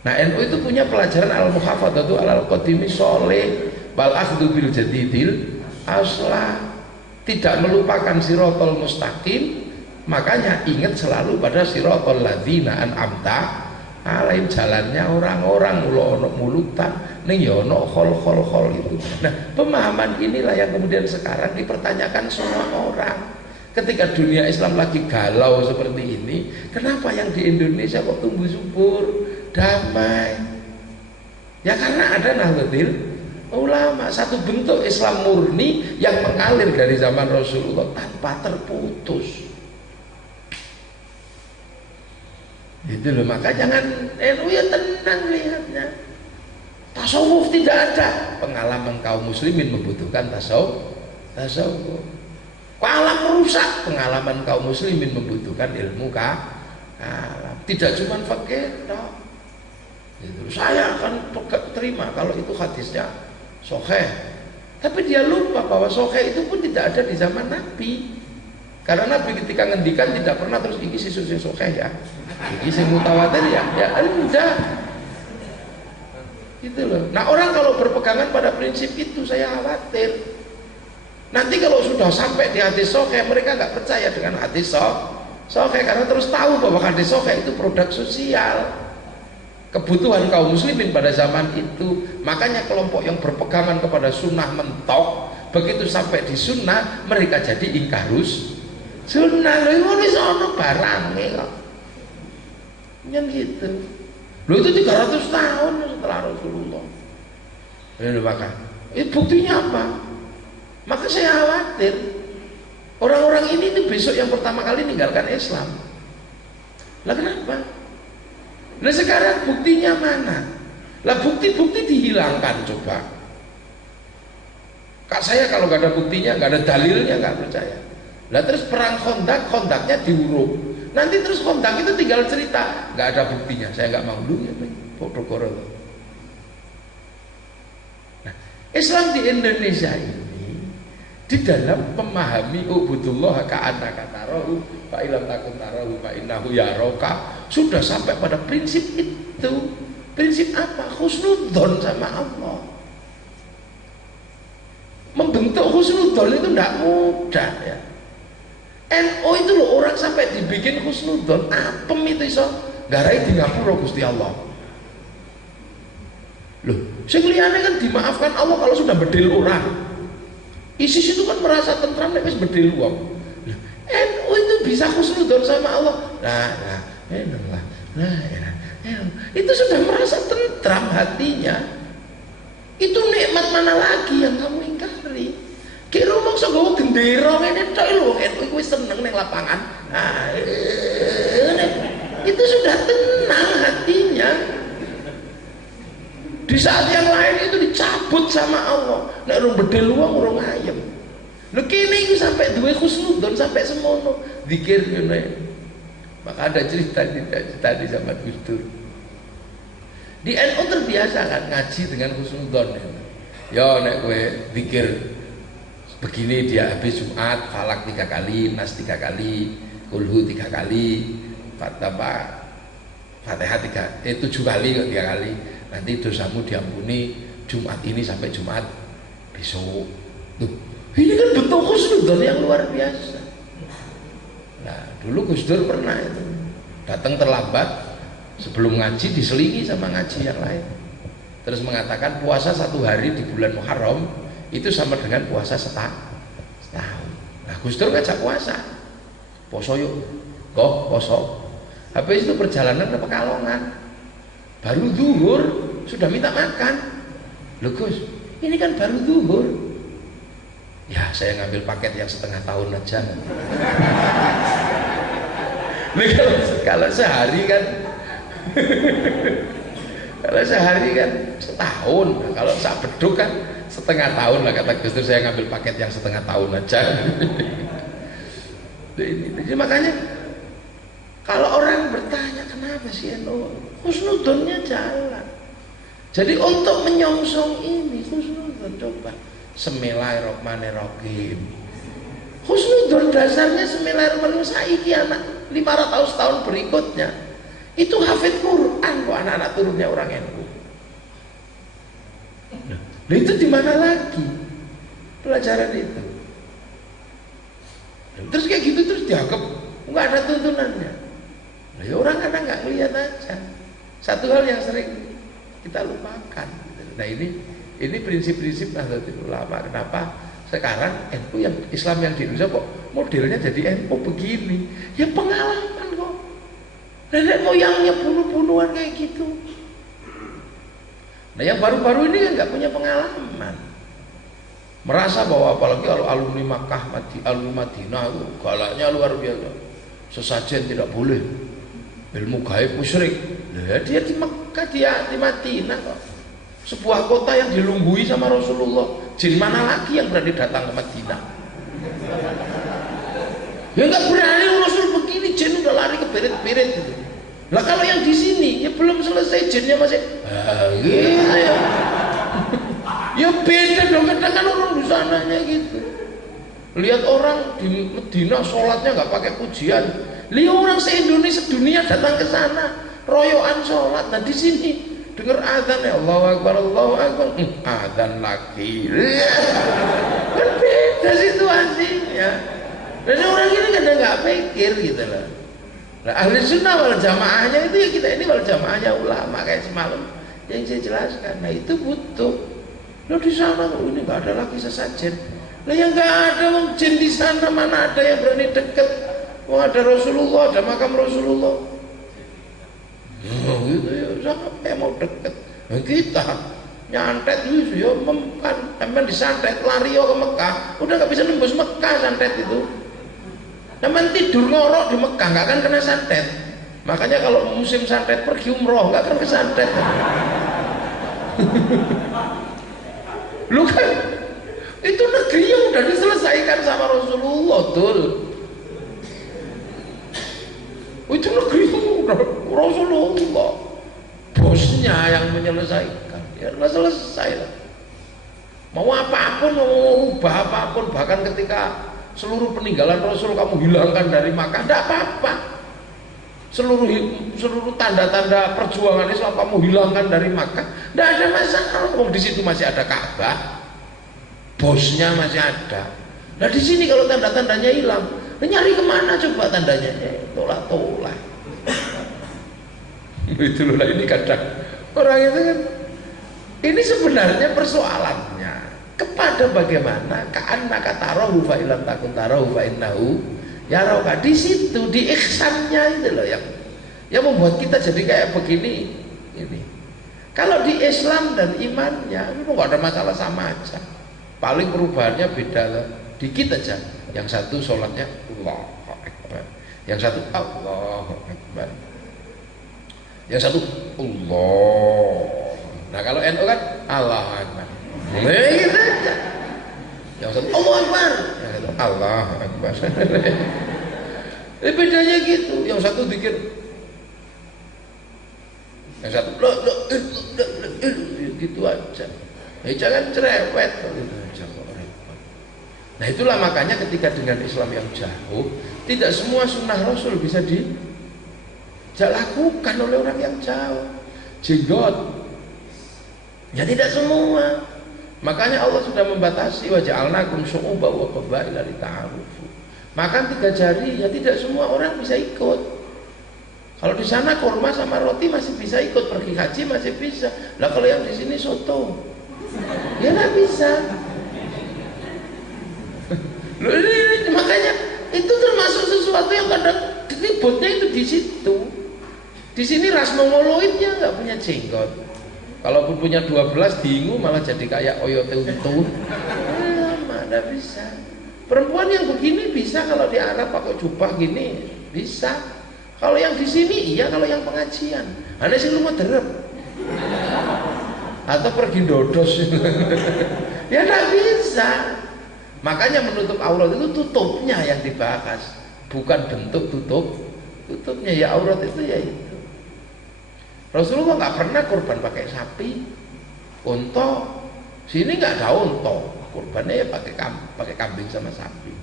Nah, NU itu punya pelajaran al-muhafadzatu alal qadimi sholih wal akhdhu bil jadidil aslah, tidak melupakan sirotol mustaqim. Makanya ingat selalu pada sirotol ladzina an'amta alaihim, jalannya orang-orang mulo mulutan ning ya ono khol itu. Nah, pemahaman inilah yang kemudian sekarang dipertanyakan semua orang. Ketika dunia Islam lagi galau seperti ini, kenapa yang di Indonesia kok tumbuh subur, damai? Ya karena ada Nahdlatul Ulama, satu bentuk Islam murni yang mengalir dari zaman Rasulullah tanpa terputus. Itu loh, maka jangan NU ya tenang lihatnya. Tasawuf tidak ada. Pengalaman kaum muslimin membutuhkan tasawuf. Alam merusak, pengalaman kaum muslimin membutuhkan ilmu kalam. Tidak cuma fikih toh. Saya akan terima kalau itu hadisnya sahih. Tapi dia lupa bahwa sahih itu pun tidak ada di zaman Nabi. Karena Nabi ketika ngendikan tidak pernah terus iki sing sahih ya. Iki sing mutawatir ya enggak. Gitu loh. Nah, orang kalau berpegangan pada prinsip itu saya khawatir. Nanti kalau sudah sampai di hadis sahih, mereka nggak percaya dengan hadis sahih karena terus tahu bahwa hadis sahih itu produk sosial, kebutuhan kaum muslimin pada zaman itu. Makanya kelompok yang berpegangan kepada sunnah mentok, begitu sampai di sunnah mereka jadi ingkarus sunnah. Loh wis ono barange kok. Yang gitu. Loh itu 300 tahun setelah Rasulullah. Ini maka, buktinya apa? Maka saya khawatir orang-orang ini itu besok yang pertama kali meninggalkan Islam. Lah kenapa? Nah sekarang buktinya mana? Lah bukti-bukti dihilangkan coba. Kak saya kalau nggak ada buktinya, nggak ada dalilnya, nggak percaya. Lah terus perang Khandaqnya diuruk. Nanti terus Khandaq itu tinggal cerita, nggak ada buktinya. Saya nggak mau dulu ya, protokol. Nah, Islam di Indonesia ini di dalam memahami ubudullah ka'annaka tarahu fa illam takun tarahu fa innahu yaraka sudah sampai pada prinsip itu. Prinsip apa? Husnudzon sama Allah. Membentuk husnudzon itu tidak mudah ya. NU itu loh orang sampai dibikin husnudzon, apem itu iso garai di ngapura Gusti Allah. Loh, sing liyane kan dimaafkan Allah kalau sudah bedil orang. ISIS itu kan merasa tentram nek wis bedil wong. NU itu bisa husnudzon sama Allah. Itu sudah merasa tentram hatinya. Itu nikmat mana lagi yang kamu ingkari? Kira mongso nggawa gendera ngene tok lho, NU kuwi seneng ning lapangan. Nah, itu sudah tenang hatinya. Di saat yang lain itu dicabut sama Allah. Nek urung bedel wong urung ayem. Lho kene iki sampai duwe husnudzon sampai semono. Zikir ngene. Maka ada cerita di zaman Gus Dur. Di NU terbiasa kan ngaji dengan husnudzon. Ya nek kowe zikir begini dia habis Jumat Falak 3 kali, Nas 3 kali, Kulhu 3 kali, Fatihah 7 kali kok 3 kali. Nanti dosamu diampuni Jumat ini sampai Jumat besok. Tuh, ini kan bentuk husnudzon yang luar biasa. Nah, dulu Gus Dur pernah itu datang terlambat sebelum ngaji, diselingi sama ngaji yang lain. Terus mengatakan puasa 1 hari di bulan Muharram itu sama dengan puasa setahun. Nah, Gus Dur ngajak puasa. Poso yuk. Kok poso. Habis itu perjalanan ke Pekalongan. Baru zuhur sudah minta makan. Loh Gus, ini kan baru zuhur. Ya saya ngambil paket yang setengah tahun aja. Kalau sehari kan kalau sehari kan setahun. Kalau sak beduk kan setengah tahun lah kata Gus Dur, saya ngambil paket yang setengah tahun aja. Jadi makanya kalau orang bertanya kenapa sih husnudzonnya jalan. Jadi untuk menyongsong ini husnudzon coba Bismillahirrahmanirrahim. Husnudzon dasarnya Bismillahirrahmanirrahim. Saiki anak 500 tahun berikutnya itu hafid Quran Bukan kok anak-anak turunnya orang NU. Nah itu di mana lagi pelajaran itu? Terus kayak gitu terus dianggap nggak ada tuntunannya. Nah, ya orang kadang nggak ngeliat aja. Satu hal yang sering kita lupakan. Nah ini prinsip-prinsip Nahdlatul Ulama. Kenapa sekarang NU yang Islam yang di Indonesia kok modelnya jadi NU begini? Ya pengalaman kok. Nenek moyangnya bunuh-bunuhan kayak gitu. Nah yang baru-baru ini kan nggak punya pengalaman. Merasa bahwa apalagi kalau alumni Makkah, alumni Madinah itu galaknya luar biasa. Sesajen tidak boleh. Ilmu gaib musyrik. Nah, dia di Makkah, dia di Madinah kok. Sebuah kota yang dilunggui sama Rasulullah. Jin mana lagi yang berani datang ke Madinah? Ya nggak berani Rasul begini, jin udah lari ke beret-beret gitu. Lah kalau yang di sini ya belum selesai jinnya masih gitu ya. Ya beda dong, kadang kan orang di sananya gitu. Lihat orang di Medina sholatnya nggak pakai pujian. Lihat orang se-Indonesia dunia datang ke sana royoan sholat. Nah di sini dengar azan ya Allahu Akbar, azan lagi. Kan beda situasinya. Dan orang ini kadang nggak pikir gitu loh. Nah, ahli sunnah wal jamaahnya itu ya kita ini wal jamaahnya ulama kayak semalam yang saya jelaskan. Nah itu butuh. Loh di sana ini nggak ada lagi sesajen. Lah yang nggak ada wong jin di sana mana ada yang berani deket? Wah ada Rasulullah, ada makam Rasulullah. Oh gitu ya, siapa yang mau deket? Nah, kita nyantet itu ya memang disantet lari ke Mekah, udah nggak bisa nembus Mekah santet itu. Namanya tidur ngorok di Mekah nggak akan kena santet. Makanya kalau musim santet pergi umroh nggak akan kesantet. Lu kan itu negeri yang udah diselesaikan sama Rasulullah tuh. Itu negeri Rasulullah, bosnya yang menyelesaikan. Ya nggak selesai lah. Mau apapun, mau ubah apapun, bahkan ketika seluruh peninggalan Rasul kamu hilangkan dari Makkah, tidak apa-apa. Seluruh tanda-tanda perjuangan Islam kamu hilangkan dari Makkah, tidak ada masalah. Oh, di situ masih ada Ka'bah, bosnya masih ada. Nah di sini kalau tanda-tandanya hilang, nyari kemana coba tandanya? Tolak-tolak. Itu loh, ini kadang orang itu kan. Ini sebenarnya persoalannya kepada bagaimana ka'annaka tarahu fa illam takun tarahu fa innahu yarauka. Di situ di ihsannya itu loh yang membuat kita jadi kayak begini ini. Kalau di Islam dan imannya itu nggak ada masalah, sama aja. Paling perubahannya beda lah, dikit aja. Yang satu sholatnya Allahu Akbar, yang satu Allahu Akbar, yang satu Allah. Nah kalau NU kan Allahu Akbar. Gitu aja. Yang satu Allahu Akbar, yang satu Allahu Akbar. Bedanya gitu. Yang satu dikir, yang satu gitu aja. Ya jangan cerewet gitu aja kok repot. Nah itulah makanya ketika dengan Islam yang jauh, tidak semua sunnah Rasul bisa dilakukan oleh orang yang jauh. Jenggot, ya tidak semua. Makanya Allah sudah membatasi wa ja'alnakum syu'uban wa qabaila lita'arufu. Makan 3 jari, ya tidak semua orang bisa ikut. Kalau di sana kurma sama roti masih bisa ikut, pergi haji masih bisa. Lah kalau yang di sini soto, ya nggak bisa. Loh, makanya itu termasuk sesuatu yang kadang ributnya itu di situ. Di sini ras mongoloidnya nggak punya jenggot. Kalaupun punya 12 diingu malah jadi kayak oyote untu. Mana bisa. Perempuan yang begini bisa, kalau di Arab pakai jubah gini bisa. Kalau yang di sini iya, kalau yang pengajian. Ana sing lu derep. Atau pergi dodos. Ya enggak bisa. Makanya menutup aurat itu tutupnya yang dibahas, bukan bentuk tutupnya. Ya aurat itu ya itu. Rasulullah nggak pernah kurban pakai sapi, unta. Sini nggak ada unta, kurbannya ya pakai kambing sama sapi.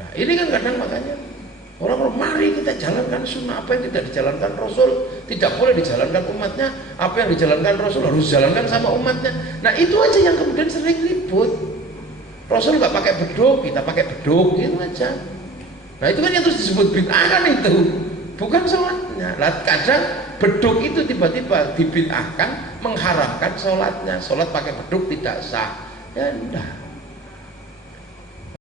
Nah ini kan kadang makanya Orang-orang mari kita jalankan sunnah, apa yang tidak dijalankan Rasul tidak boleh dijalankan umatnya, apa yang dijalankan Rasul harus dijalankan sama umatnya. Nah itu aja yang kemudian sering ribut. Rasul nggak pakai beduk, kita pakai beduk, itu aja. Nah itu kan yang terus disebut bid'ah kan itu, bukan sholatnya. Lah kadang beduk itu tiba-tiba dibid'ahkan, mengharamkan sholatnya. Sholat pakai beduk tidak sah. Ya enggak.